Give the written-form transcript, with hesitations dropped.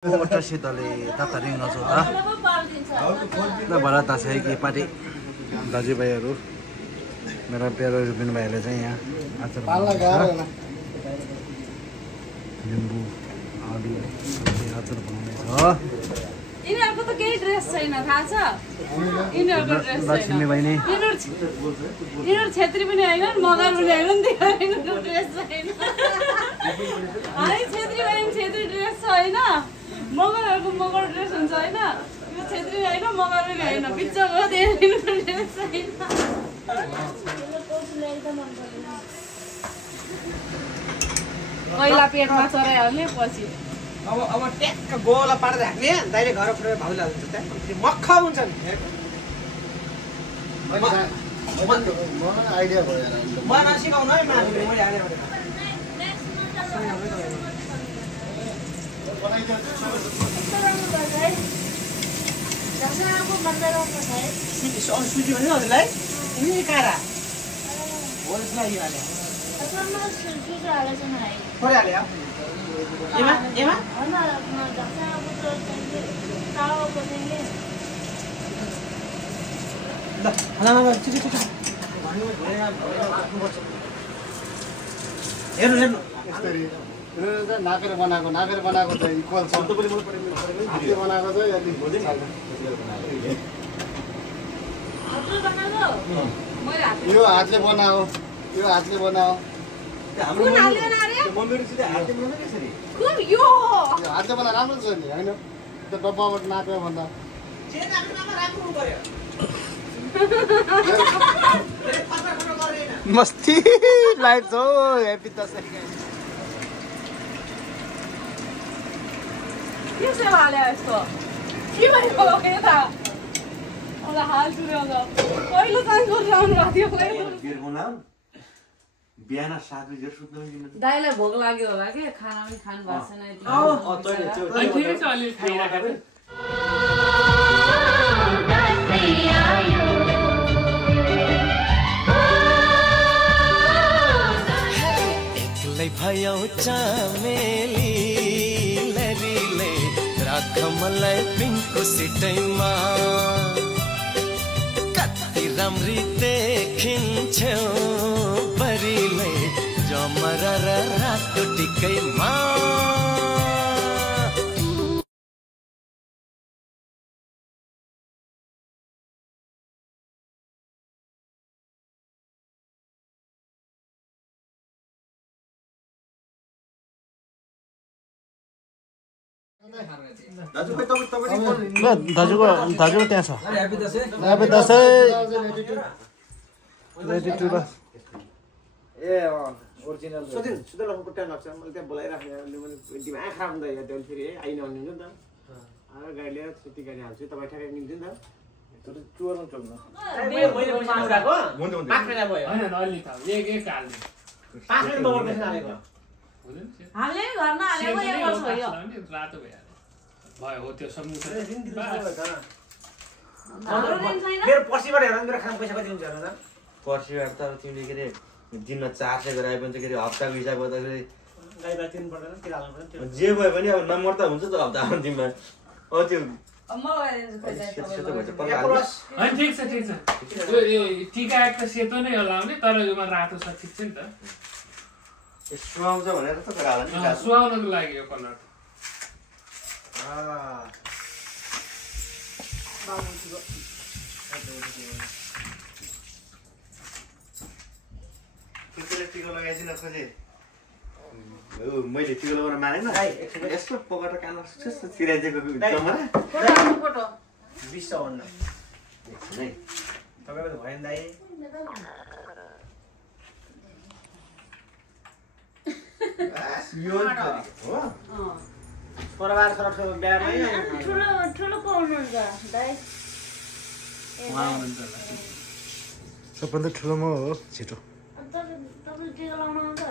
Otrasitale tatari ngazoda. Na bara tasai ki party दाजुभाइहरु मेरा प्यारो Rubin भाइले चाहिँ यहाँ आचार बनाउनुहुन्छ निम्बु आलु आचार बनाउनेछ इनीहरुको त केही ड्रेस छैन थाहा छ इनीहरुको ड्रेस छैन लक्ष्मी बहिनी इनीहरु छेत्री पनि हैनन् मगर पनि हैनन् इनीहरुको ड्रेस छैन अनि छेत्री बहिनी छेत्री ड्रेस छ हैन मगरहरुको मगर ड्रेस हुन्छ हैन यो छेत्री हैन मगर पनि हैन बिचको देख्नु ड्रेस छैन पहिला पेटमा चराइहाल्ने पछि अब ट्याक्क गोला पारेर राख्ने दाइले घर पुरै भाउला हुन्छ त्यहाँ मक्खा हुन्छ नि आइडिया भयो यार मलाई सिकाउनु है मान्छेले मैले हाले भने सुजी भन्यो हजुरलाई यही कारा हो यसलाई हाले थोरै हाले एमा एमा ल हला छिटो छिटो हेर्नु हेर्नु यसरी नाकेर बनाएको चाहिँ इक्वल छ हातले बनाएको चाहिँ अलि यो हातले बनाओ हाम्रो मम्मीहरु सिधै हातले बनाउने कसरी कुन यो हातले बना राम्रो छ नि हैन त्यो डब्बाबाट नाप्यो भन्दा जे नाप्नुमा राम्रो गर्यो मस्ती लाइफ छ ह्यापी दशैं के सेवा हाले यस्तो के भयो यता होला हाल सुरु पहिलो चाहिँ गरिरहनु भएको थियो बिहान 7 बजे सुत्नु नि दाइलाई भोक लाग्यो होला के खाना पनि खानु भएको छैन एक्लै भयो चमेली लरीले राख मलाई पिङको सिटैमा कति राम्री देखिन्छौ बरीले जमरा र रातो टिकैमा दाजुको त्यहाँ छ happy Dashain ready to a original सुदल खुट्टा लाग्छ मैले त्यहाँ बोलाइराख्ने मैले दिमाग खराब हुन्छ यहाँ त्यहाँ फेरि आइन भन्नु हुन्छ नि त आएर गाडी लिएर छुट्टी गाडी हाल्छु तपाईँ ठ्याक्कै मिल्छ नि त तर चुरमा चल्नु मैले पैसा उठाएको 5 महिना भयो हैन अलि थाहा एक हाल्ने 5 मिनेट बगर पैसा हालेको हामीले घरमा हालेको 1 वर्ष भयो रातो भयो हो त्यो समुद्र मेरो पर्सिबाट हेर्दा मेरो खाना पैसा कति हुन्छ हेर्नु त पर्सिबाट त तिमीले के रे दिनमा 400 गराए पनि के रे हप्ताको हिसाब गर्दाखेरि गाईबाट तिर्नु पर्दैन तिर हाल्नु पर्दैन जे भयो पनि अब नम्बर त हुन्छ त हप्ताको दिनमा ओ त्यो ठिक छ टिका एक त सेतो नै लाउने तर योमा रातो छ ठिक छ नि त सुहाउँछ भनेर त गराला नि सुहाउनको लागि यो कलर टिका लगाइदिन खोजे मैले टिका लगाउन मानेन यसको पकड कान तिराइदिएको जमरा 20 भन्नु तपाईको त भएन दाइ यो हो परिवार सरको बिहामै ठुलो को हुनुहुन्छ दाइ सबभन्दा ठुलो म हो छिटो तपाईले टिका लाउनु आउँछ